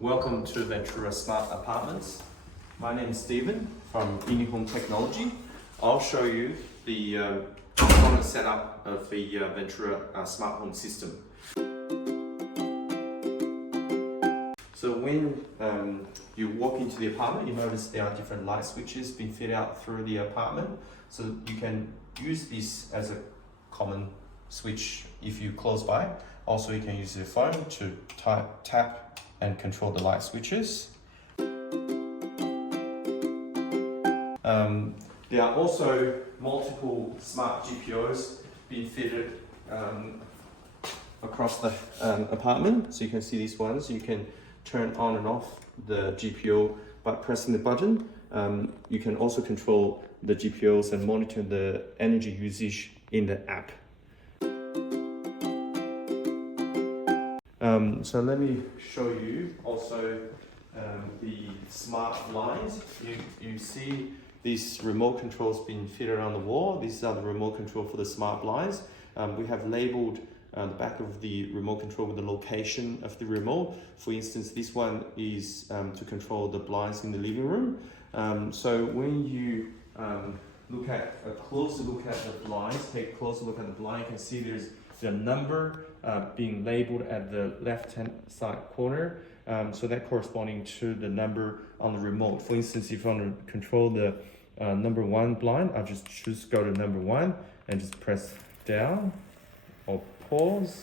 Welcome to Ventura Smart Apartments. My name is Stephen from Innihome Technology. I'll show you the component setup of the Ventura Smart Home system. So when you walk into the apartment, you notice there are different light switches being fitted out through the apartment. So you can use this as a common switch if you close by. Also, you can use your phone to tap and control the light switches. There are also multiple smart GPOs being fitted across the apartment. So you can see these ones. You can turn on and off the GPO by pressing the button. You can also control the GPOs and monitor the energy usage in the app. So let me show you also the smart blinds. You see these remote controls being fitted around the wall. These are the remote control for the smart blinds. We have labeled the back of the remote control with the location of the remote. For instance, this one is to control the blinds in the living room. So when you look at a closer look at the blinds, take a closer look at the blind, you can see there's the number being labeled at the left-hand side corner. So that corresponding to the number on the remote. For instance, if you want to control the number 1 blind, I'll just choose go to number 1 and just press down or pause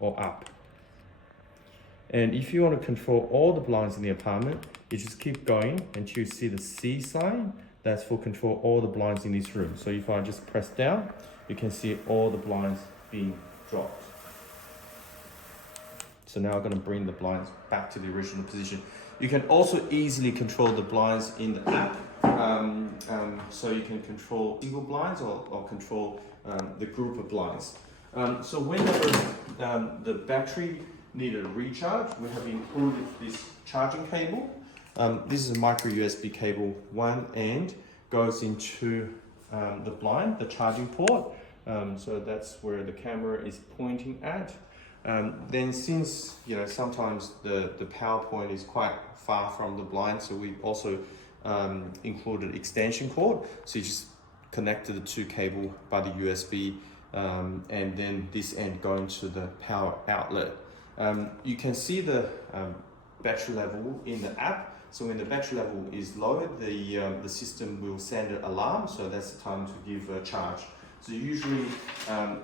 or up. And if you want to control all the blinds in the apartment, you just keep going until you see the C sign. That's for control all the blinds in this room. So if I just press down, you can see all the blinds being dropped. So now I'm going to bring the blinds back to the original position. You can also easily control the blinds in the app. So you can control single blinds or control the group of blinds. So whenever the battery needed a recharge, we have included this charging cable. This is a micro USB cable. One end goes into the blind, the charging port. So that's where the camera is pointing at. Then since sometimes the power point is quite far from the blind, so we also included extension cord. So you just connect to the 2 cable by the USB, and then this end going to the power outlet. You can see the battery level in the app. So when the battery level is low, the system will send an alarm. So that's the time to give a charge. So usually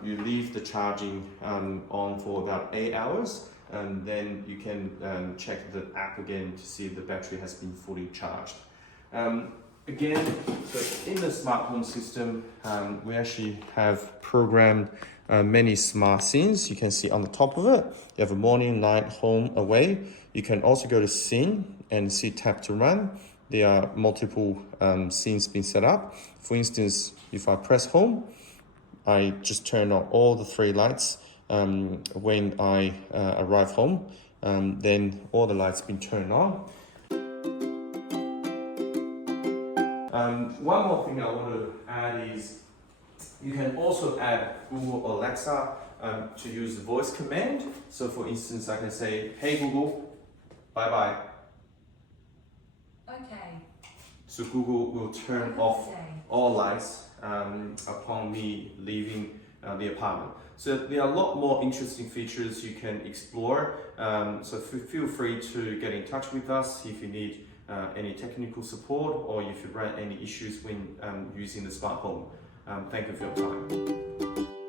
you leave the charging on for about 8 hours, and then you can check the app again to see if the battery has been fully charged. Again, so in the smart home system, we actually have programmed many smart scenes. You can see on the top of it, you have a morning, night, home, away. You can also go to scene and see tap to run. There are multiple scenes being set up. For instance, if I press home, I just turn on all the 3 lights when I arrive home. Then all the lights been turned on. One more thing I want to add is you can also add Google Alexa to use the voice command. So for instance, I can say, "Hey Google, bye-bye." Okay. So Google will turn off all lights upon me leaving the apartment. So there are a lot more interesting features you can explore. So feel free to get in touch with us if you need any technical support or if you run any issues when using the smart home. Thank you for your time.